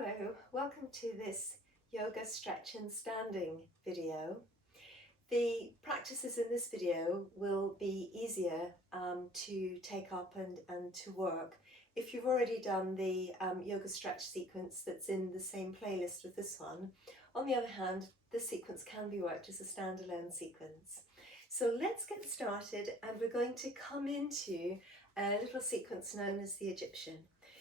Hello, welcome to this yoga stretch and standing video. The practices in this video will be easier to take up and to work if you've already done the yoga stretch sequence that's in the same playlist with this one. On the other hand, this sequence can be worked as a standalone sequence. So let's get started, and we're going to come into a little sequence known as the Egyptian.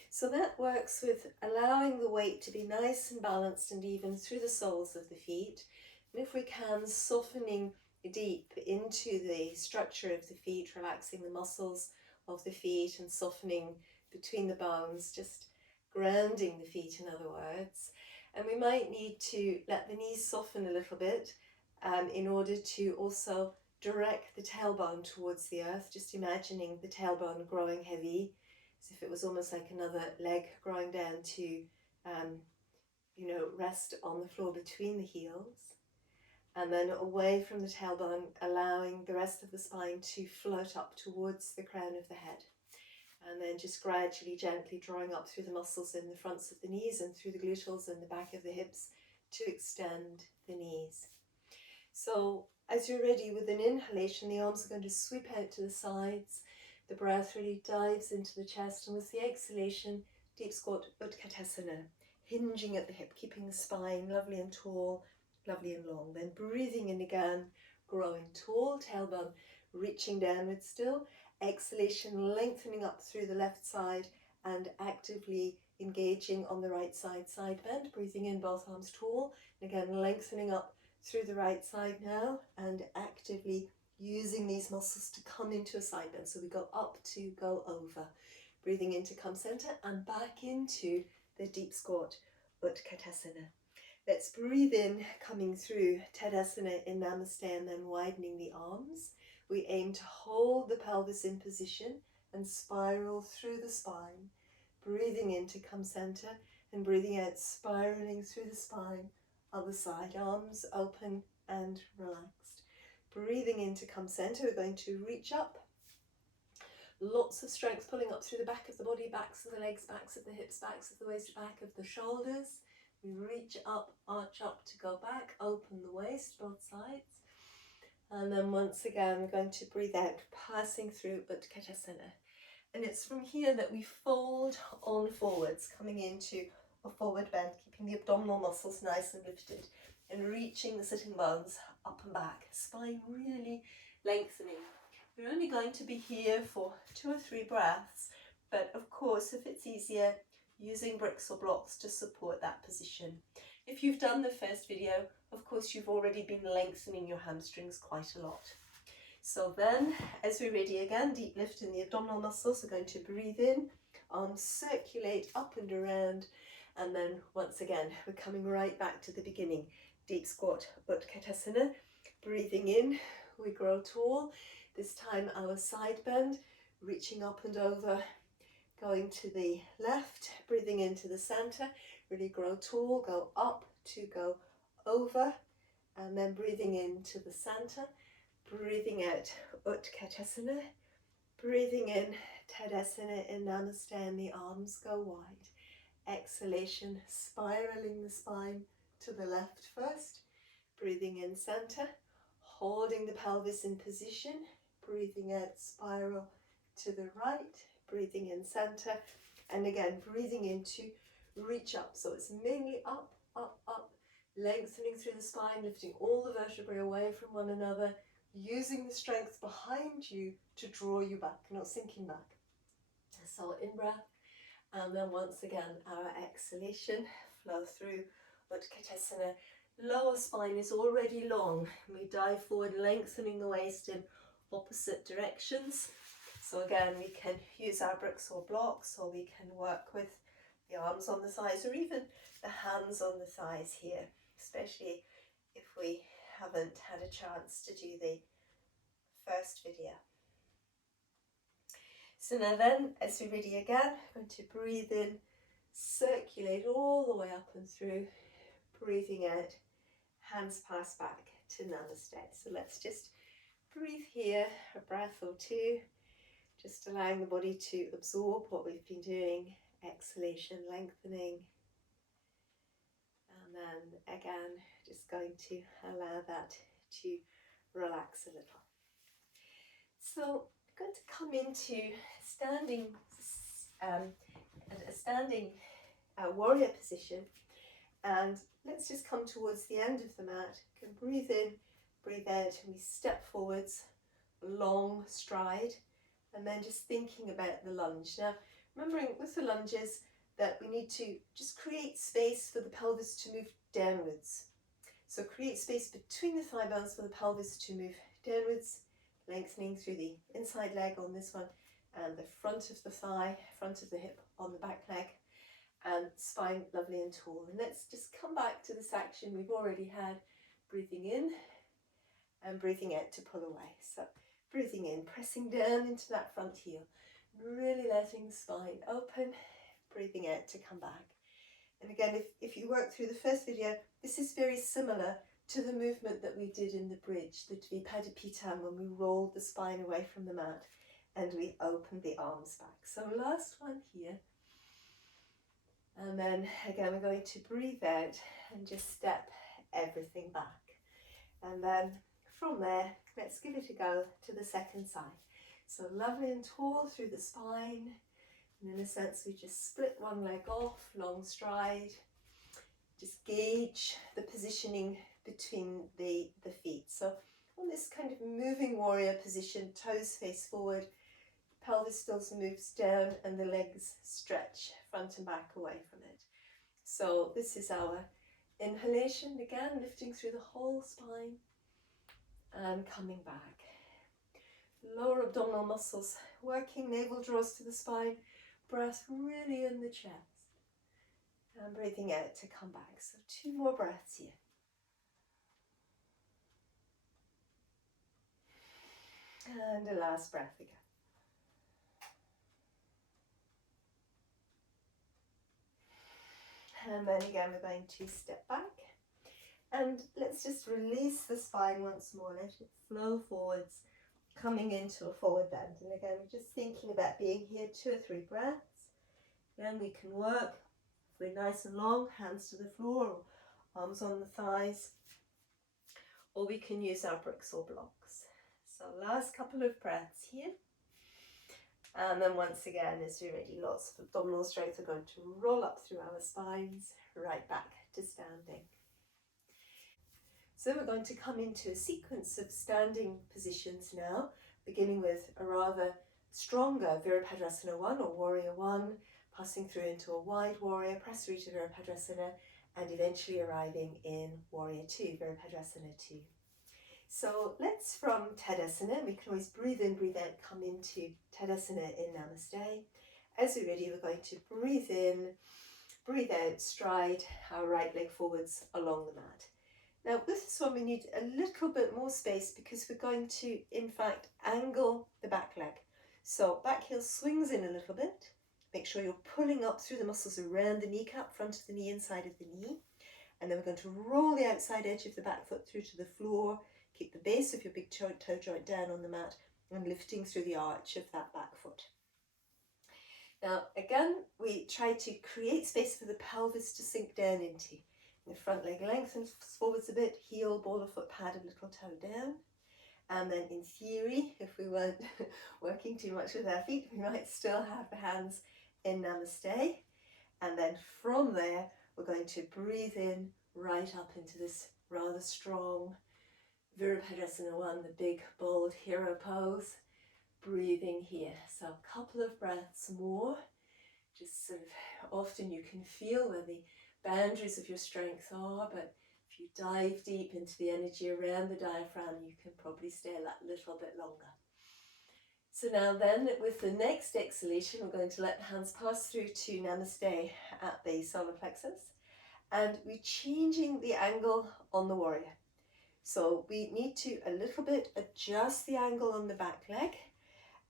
So that works with allowing the weight to be nice and balanced and even through the soles of the feet. And if we can, softening deep into the structure of the feet, relaxing the muscles of the feet and softening between the bones, just grounding the feet in other words. And we might need to let the knees soften a little bit in order to also direct the tailbone towards the earth, just imagining the tailbone growing heavy, as if it was almost like another leg growing down to, rest on the floor between the heels. And then away from the tailbone, allowing the rest of the spine to float up towards the crown of the head. And then just gradually, gently drawing up through the muscles in the fronts of the knees and through the gluteals and the back of the hips to extend the knees. So as you're ready, with an inhalation, the arms are going to sweep out to the sides. The breath really dives into the chest, and with the exhalation, deep squat Vrksasana, hinging at the hip, keeping the spine lovely and tall, lovely and long. Then breathing in again, growing tall, tailbone reaching downwards still. Exhalation, lengthening up through the left side and actively engaging on the right side, side bend. Breathing in, both arms tall, and again lengthening up through the right side now and actively using these muscles to come into a side bend. So we go up to go over. Breathing in to come center and back into the deep squat Vrksasana. Let's breathe in, coming through Tadasana in Namaste, and then widening the arms. We aim to hold the pelvis in position and spiral through the spine. Breathing in to come center and breathing out, spiraling through the spine. Other side, arms open and relaxed. Breathing in to come center, we're going to reach up. Lots of strength pulling up through the back of the body, backs of the legs, backs of the hips, backs of the waist, back of the shoulders. We reach up, arch up to go back, open the waist, both sides. And then once again, we're going to breathe out, passing through Vrksasana. And it's from here that we fold on forwards, coming into a forward bend, keeping the abdominal muscles nice and lifted, and reaching the sitting bones up and back, spine really lengthening. We're only going to be here for 2 or 3 breaths, but of course, if it's easier, using bricks or blocks to support that position. If you've done the first video, of course, you've already been lengthening your hamstrings quite a lot. So then, as we're ready again, deep lift in the abdominal muscles, we're going to breathe in, arms circulate up and around, and then once again, we're coming right back to the beginning. Deep squat Vrksasana. Breathing in, we grow tall. This time our side bend, reaching up and over, going to the left, breathing into the center, really grow tall, go up to go over, and then breathing into the center, breathing out Vrksasana, breathing in Tadasana in Namaste, and the arms go wide. Exhalation, spiraling the spine to the left first, breathing in center, holding the pelvis in position, breathing out, spiral to the right, breathing in center, and again breathing in to reach up. So it's mainly up, up, up, lengthening through the spine, lifting all the vertebrae away from one another, using the strength behind you to draw you back, not sinking back. So in breath, and then once again our exhalation, flow through Vrksasana. Lower spine is already long. We dive forward, lengthening the waist in opposite directions. So again, we can use our bricks or blocks, or we can work with the arms on the thighs, or even the hands on the thighs here, especially if we haven't had a chance to do the first video. So now then, as we're ready again, I'm going to breathe in, circulate all the way up and through, breathing out, hands pass back to Namaste. So let's just breathe here, a breath or two, just allowing the body to absorb what we've been doing. Exhalation, lengthening, And then again, just going to allow that to relax a little. So I'm going to come into a standing warrior position, and let's just come towards the end of the mat. You can breathe in, breathe out, and we step forwards, long stride, and then just thinking about the lunge. Now, remembering with the lunges that we need to just create space for the pelvis to move downwards. So create space between the thigh bones for the pelvis to move downwards, lengthening through the inside leg on this one, and the front of the thigh, front of the hip on the back leg, and spine lovely and tall. And let's just come back to this action we've already had, breathing in and breathing out to pull away. So breathing in, pressing down into that front heel, really letting the spine open, breathing out to come back. And again, if you work through the first video, this is very similar to the movement that we did in the bridge, the Dvipada, when we rolled the spine away from the mat and we opened the arms back. So last one here. And then again, we're going to breathe out and just step everything back. And then from there, let's give it a go to the second side. So lovely and tall through the spine. And in a sense, we just split one leg off, long stride. Just gauge the positioning between the feet. So on this kind of moving warrior position, toes face forward, pelvis still moves down, and the legs stretch front and back away from it. So this is our inhalation, again lifting through the whole spine and coming back. Lower abdominal muscles working, navel draws to the spine, breath really in the chest, and breathing out to come back. So 2 more breaths here. And a last breath again. And then again, we're going to step back. And let's just release the spine once more. Let it flow forwards, coming into a forward bend. And again, we're just thinking about being here 2 or 3 breaths. Then we can work, if we're nice and long, hands to the floor, or arms on the thighs. Or we can use our bricks or blocks. So last couple of breaths here. And then once again, as we're ready, lots of abdominal strength. We're going to roll up through our spines, right back to standing. So we're going to come into a sequence of standing positions now, beginning with a rather stronger Virabhadrasana I or Warrior I, passing through into a wide warrior, Prasarita Virabhadrasana, and eventually arriving in Warrior II, Virabhadrasana II. So let's, from Tadasana, we can always breathe in, breathe out, come into Tadasana in Namaste. As we're ready, we're going to breathe in, breathe out, stride our right leg forwards along the mat. Now with this one we need a little bit more space because we're going to, in fact, angle the back leg. So back heel swings in a little bit. Make sure you're pulling up through the muscles around the kneecap, front of the knee, inside of the knee. And then we're going to roll the outside edge of the back foot through to the floor. Keep the base of your big toe joint down on the mat and lifting through the arch of that back foot. Now again, we try to create space for the pelvis to sink down into. The front leg lengthens forwards a bit, heel, ball of foot pad, a little toe down. And then in theory, if we weren't working too much with our feet, we might still have the hands in Namaste. And then from there, we're going to breathe in right up into this rather strong Virabhadrasana I, the big, bold hero pose. Breathing here. So a couple of breaths more. Just sort of, often you can feel where the boundaries of your strength are, but if you dive deep into the energy around the diaphragm, you can probably stay a little bit longer. So now then, with the next exhalation, we're going to let the hands pass through to Namaste at the solar plexus, and we're changing the angle on the warrior. So we need to a little bit adjust the angle on the back leg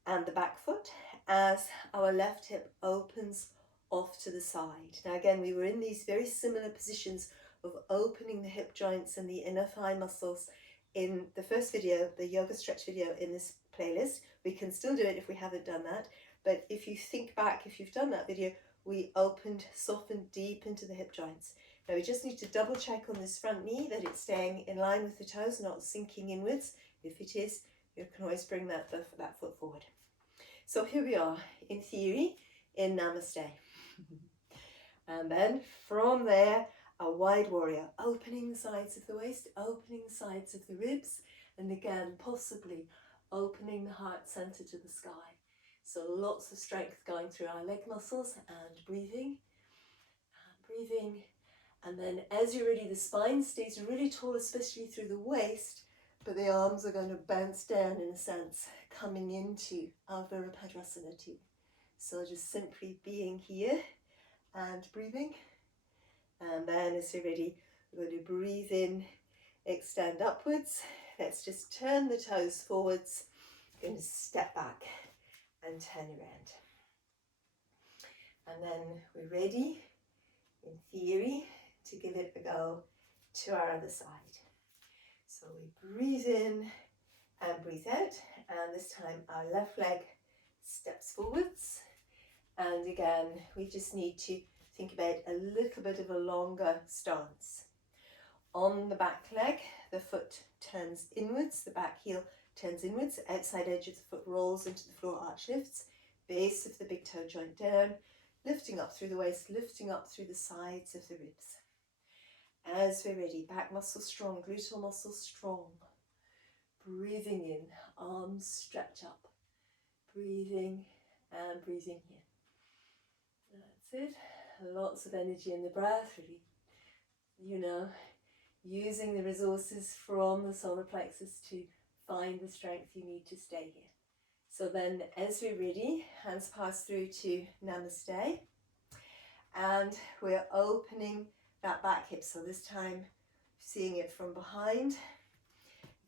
and the back foot as our left hip opens off to the side. Now again, we were in these very similar positions of opening the hip joints and the inner thigh muscles in the first video, the yoga stretch video in this playlist. We can still do it if we haven't done that, but if you think back, if you've done that video, we opened, softened deep into the hip joints. Now we just need to double check on this front knee that it's staying in line with the toes, not sinking inwards. If it is, you can always bring that foot forward. So here we are, in theory, in Namaste. And then from there, a wide warrior, opening the sides of the waist, opening the sides of the ribs, and again, possibly opening the heart center to the sky. So lots of strength going through our leg muscles and breathing, and then as you're ready, the spine stays really tall, especially through the waist, but the arms are going to bounce down in a sense, coming into our Virabhadrasana II. So just simply being here and breathing, and then as you're ready, we're going to breathe in, extend upwards. Let's just turn the toes forwards, going to step back and turn around. And then we're ready, in theory, to give it a go to our other side. So we breathe in and breathe out, and this time our left leg steps forwards, and again we just need to think about a little bit of a longer stance. On the back leg, the foot turns inwards, the back heel turns inwards, outside edge of the foot rolls into the floor, arch lifts, base of the big toe joint down, lifting up through the waist, lifting up through the sides of the ribs. As we're ready, back muscles strong, gluteal muscles strong. Breathing in, arms stretch up. Breathing and breathing here. That's it. Lots of energy in the breath, really, using the resources from the solar plexus to find the strength you need to stay here. So then as we're ready, hands pass through to Namaste, and we're opening that back hip. So this time seeing it from behind.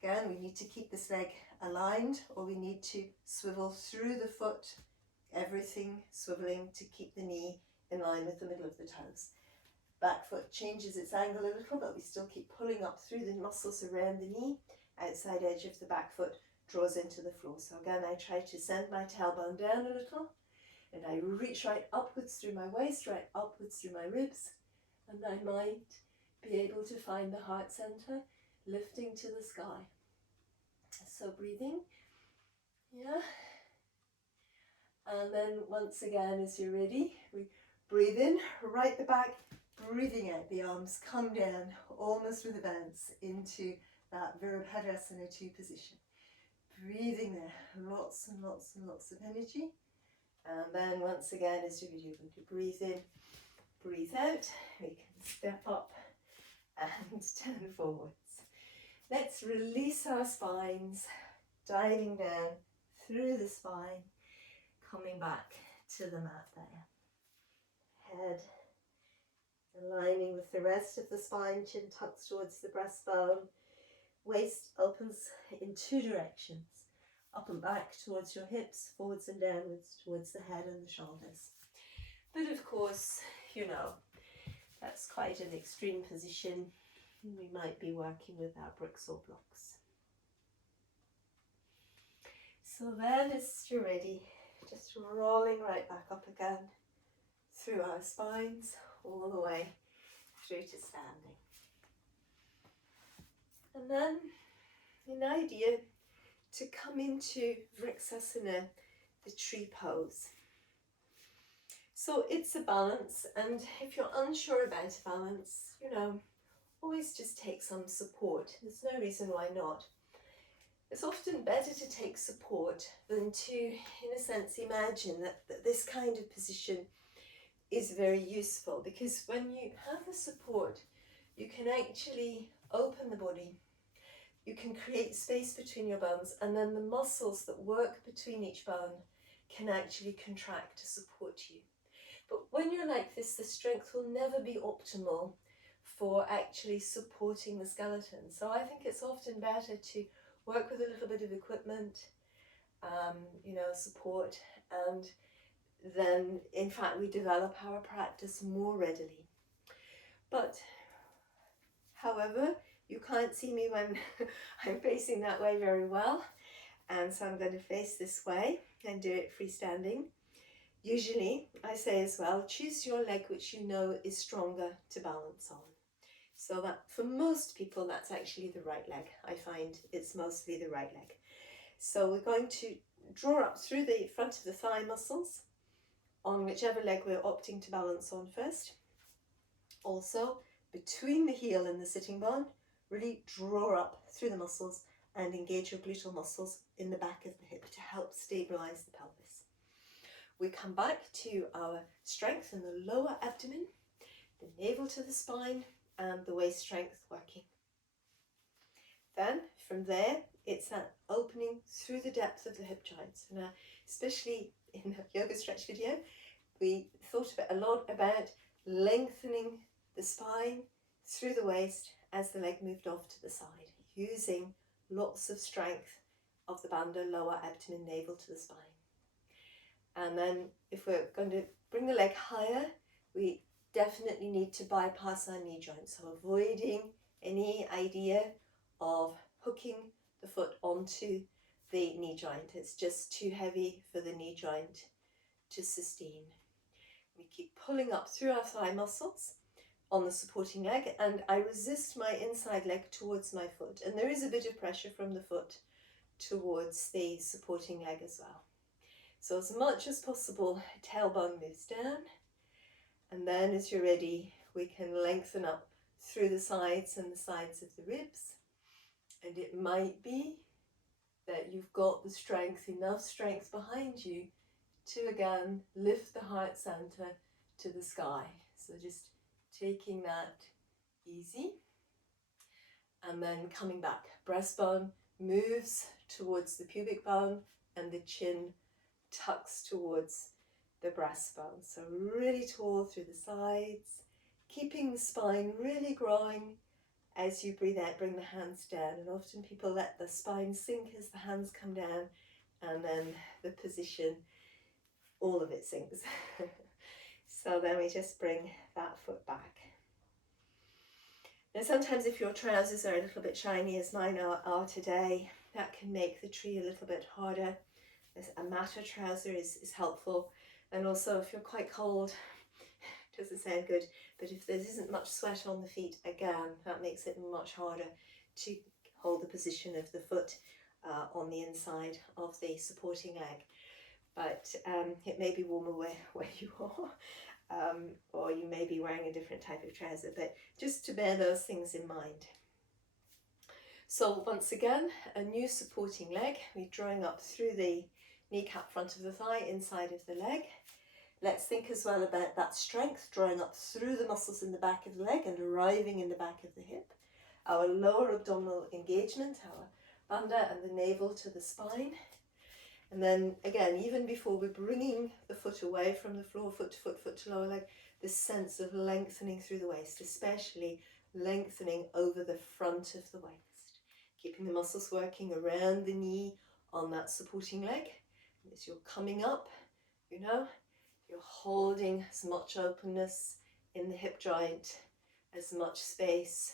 Again, we need to keep this leg aligned, or we need to swivel through the foot, everything swiveling to keep the knee in line with the middle of the toes. Back foot changes its angle a little, but we still keep pulling up through the muscles around the knee. Outside edge of the back foot draws into the floor. So again, I try to send my tailbone down a little, and I reach right upwards through my waist, right upwards through my ribs, and I might be able to find the heart center, lifting to the sky. So breathing, yeah. And then once again, as you're ready, we breathe in, right the back, breathing out, the arms come down, almost with a bounce, into that Virabhadrasana II position. Breathing there, lots and lots and lots of energy. And then once again, as you're ready, you're going to breathe in, breathe out. We can step up and turn forwards. Let's release our spines, diving down through the spine, coming back to the mat there. Head aligning with the rest of the spine, chin tucks towards the breastbone. Waist opens in two directions, up and back towards your hips, forwards and downwards towards the head and the shoulders. But of course, that's quite an extreme position. We might be working with our bricks or blocks. So then as you're ready, just rolling right back up again through our spines, all the way through to standing. And then an idea to come into Vrksasana, the tree pose. So it's a balance, and if you're unsure about balance, always just take some support. There's no reason why not. It's often better to take support than to, in a sense, imagine that this kind of position is very useful, because when you have the support, you can actually open the body. You can create space between your bones, and then the muscles that work between each bone can actually contract to support you. But when you're like this, the strength will never be optimal for actually supporting the skeleton. So I think it's often better to work with a little bit of equipment, support, and then in fact we develop our practice more readily. But however, you can't see me when I'm facing that way very well, and so I'm going to face this way and do it freestanding. Usually, I say as well, choose your leg which you know is stronger to balance on. So that for most people, that's actually the right leg. I find it's mostly the right leg. So we're going to draw up through the front of the thigh muscles on whichever leg we're opting to balance on first. Also, between the heel and the sitting bone, really draw up through the muscles and engage your gluteal muscles in the back of the hip to help stabilize the pelvis. We come back to our strength in the lower abdomen, the navel to the spine, and the waist strength working. Then from there, it's that opening through the depth of the hip joints. Now, especially in the yoga stretch video, we thought a lot about lengthening the spine through the waist as the leg moved off to the side, using lots of strength of the bandha, lower abdomen, navel to the spine. And then if we're going to bring the leg higher, we definitely need to bypass our knee joint. So avoiding any idea of hooking the foot onto the knee joint. It's just too heavy for the knee joint to sustain. We keep pulling up through our thigh muscles on the supporting leg, and I resist my inside leg towards my foot. And there is a bit of pressure from the foot towards the supporting leg as well. So as much as possible, tailbone moves down, and then as you're ready, we can lengthen up through the sides and the sides of the ribs. And it might be that you've got the strength, enough strength behind you to again lift the heart center to the sky. So just taking that easy and then coming back. Breastbone moves towards the pubic bone and the chin tucks towards the breastbone. So really tall through the sides, keeping the spine really growing. As you breathe out, bring the hands down, and often people let the spine sink as the hands come down, and then the position, all of it sinks. So then we just bring that foot back. Now sometimes if your trousers are a little bit shiny, as mine are today, that can make the tree a little bit harder. A matter trouser is helpful, and also if you're quite cold, doesn't sound good, but if there isn't much sweat on the feet, again, that makes it much harder to hold the position of the foot on the inside of the supporting leg. But it may be warmer where you are, or you may be wearing a different type of trouser, but just to bear those things in mind. So once again, a new supporting leg. We're drawing up through the kneecap, front of the thigh, inside of the leg. Let's think as well about that strength, drawing up through the muscles in the back of the leg and arriving in the back of the hip. Our lower abdominal engagement, our bandha and the navel to the spine. And then again, even before we're bringing the foot away from the floor, foot to foot, foot to lower leg, this sense of lengthening through the waist, especially lengthening over the front of the waist. Keeping the muscles working around the knee on that supporting leg. As you're coming up, you know, you're holding as much openness in the hip joint, as much space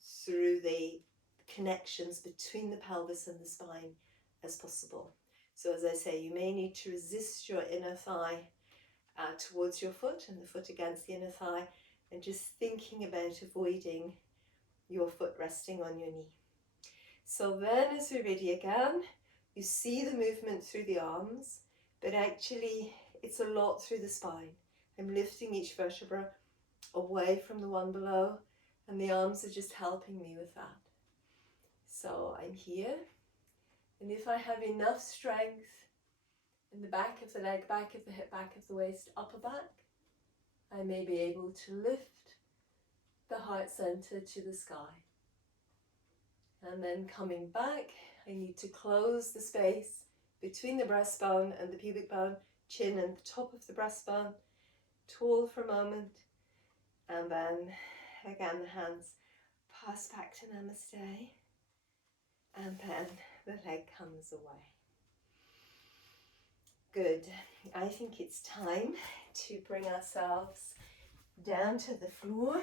through the connections between the pelvis and the spine as possible. So as I say, you may need to resist your inner thigh towards your foot and the foot against the inner thigh, and just thinking about avoiding your foot resting on your knee. So then as we're ready again, you see the movement through the arms, but actually it's a lot through the spine. I'm lifting each vertebra away from the one below, and the arms are just helping me with that. So I'm here, and if I have enough strength in the back of the leg, back of the hip, back of the waist, upper back, I may be able to lift the heart center to the sky. And then coming back, I need to close the space between the breastbone and the pubic bone, chin and the top of the breastbone, tall for a moment, and then again the hands pass back to namaste, and then the leg comes away. Good. I think it's time to bring ourselves down to the floor,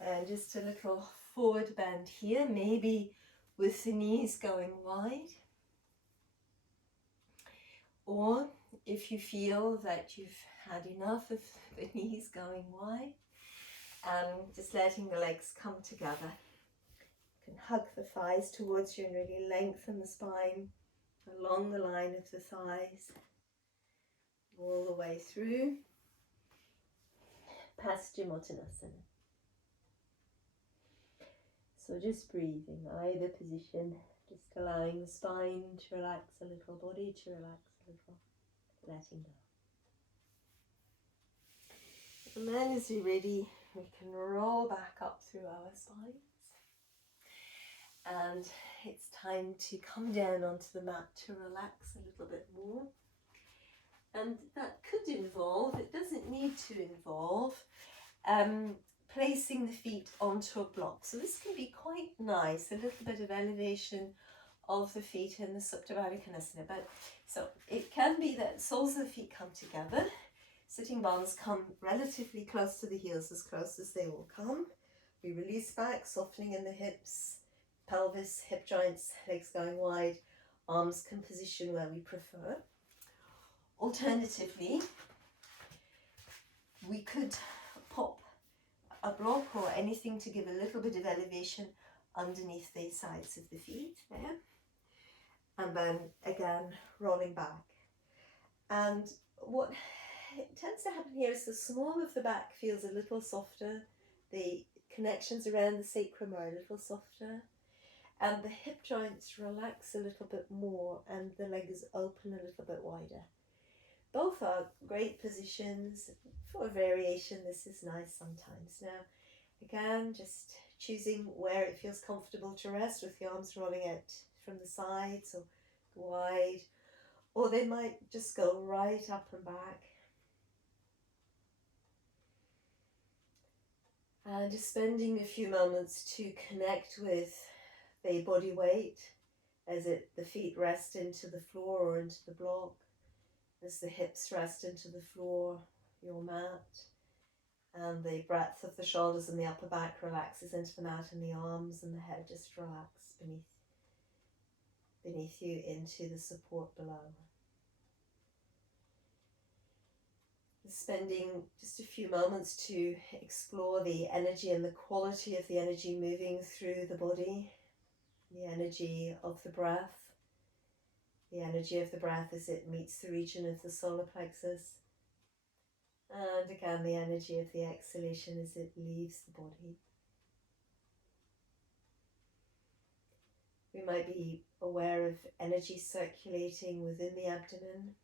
and just a little forward bend here, maybe with the knees going wide. Or if you feel that you've had enough of the knees going wide, and just letting the legs come together. You can hug the thighs towards you and really lengthen the spine along the line of the thighs, all the way through Paschimottanasana. So just breathing, either position, just allowing the spine to relax a little, body to relax a little, letting go. And then as you're ready, we can roll back up through our spines. And it's time to come down onto the mat to relax a little bit more. And that could involve, it doesn't need to involve, placing the feet onto a block. So this can be quite nice, a little bit of elevation of the feet in the Supta Baddha Konasana. But so it can be that soles of the feet come together, sitting bones come relatively close to the heels, as close as they will come. We release back, softening in the hips, pelvis, hip joints, legs going wide, arms can position where we prefer. Alternatively, we could pop a block or anything to give a little bit of elevation underneath the sides of the feet there. And then again, rolling back. And what tends to happen here is the small of the back feels a little softer. The connections around the sacrum are a little softer. And the hip joints relax a little bit more and the legs open a little bit wider. Both are great positions. For variation, this is nice sometimes. Now, again, just choosing where it feels comfortable to rest with the arms rolling out from the sides or wide, or they might just go right up and back. And just spending a few moments to connect with the body weight as the feet rest into the floor or into the block, as the hips rest into the floor, your mat, and the breadth of the shoulders and the upper back relaxes into the mat, and the arms and the head just relax beneath you into the support below. Spending just a few moments to explore the energy and the quality of the energy moving through the body, the energy of the breath, the energy of the breath as it meets the region of the solar plexus, and again the energy of the exhalation as it leaves the body. We might be aware of energy circulating within the abdomen,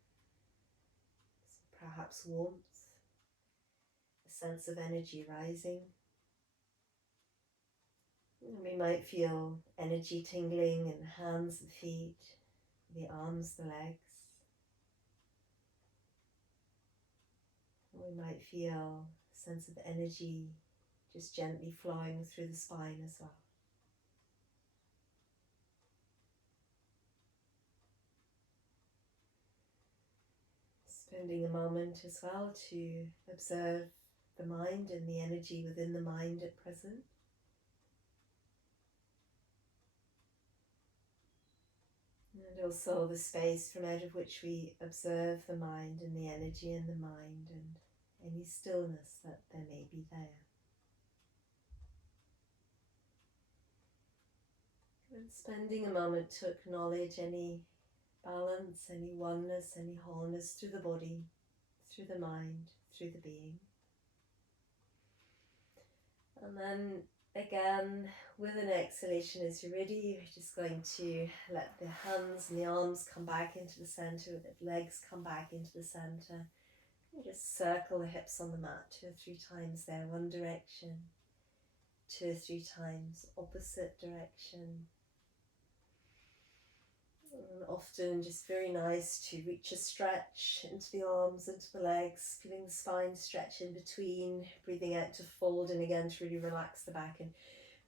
perhaps warmth, a sense of energy rising. We might feel energy tingling in the hands, the feet, the arms, the legs. We might feel a sense of energy just gently flowing through the spine as well. Spending a moment as well to observe the mind and the energy within the mind at present. And also the space from out of which we observe the mind and the energy in the mind and any stillness that there may be there. And spending a moment to acknowledge any balance, any oneness, any wholeness through the body, through the mind, through the being. And then again, with an exhalation, as you're ready, you're just going to let the hands and the arms come back into the center, the legs come back into the center. And just circle the hips on the mat 2 or 3 times there, one direction, 2 or 3 times opposite direction. And often just very nice to reach a stretch into the arms, into the legs, feeling the spine stretch in between, breathing out to fold in again to really relax the back, and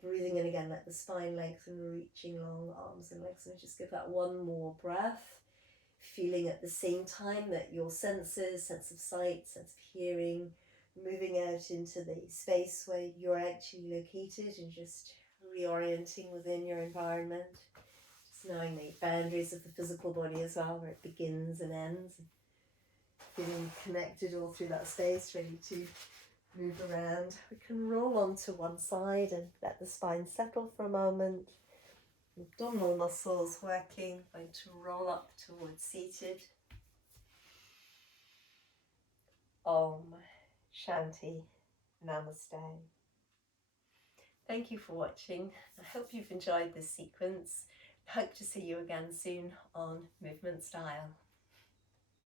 breathing in again, let the spine lengthen, reaching long arms and legs. And just give that one more breath, feeling at the same time that your senses, sense of sight, sense of hearing, moving out into the space where you're actually located and just reorienting within your environment. Knowing the boundaries of the physical body as well, where it begins and ends. feeling connected all through that space, ready to move around. We can roll onto one side and let the spine settle for a moment. Abdominal muscles working, going to roll up towards seated. Om Shanti Namaste. Thank you for watching. I hope you've enjoyed this sequence. I hope to see you again soon on Movement Style.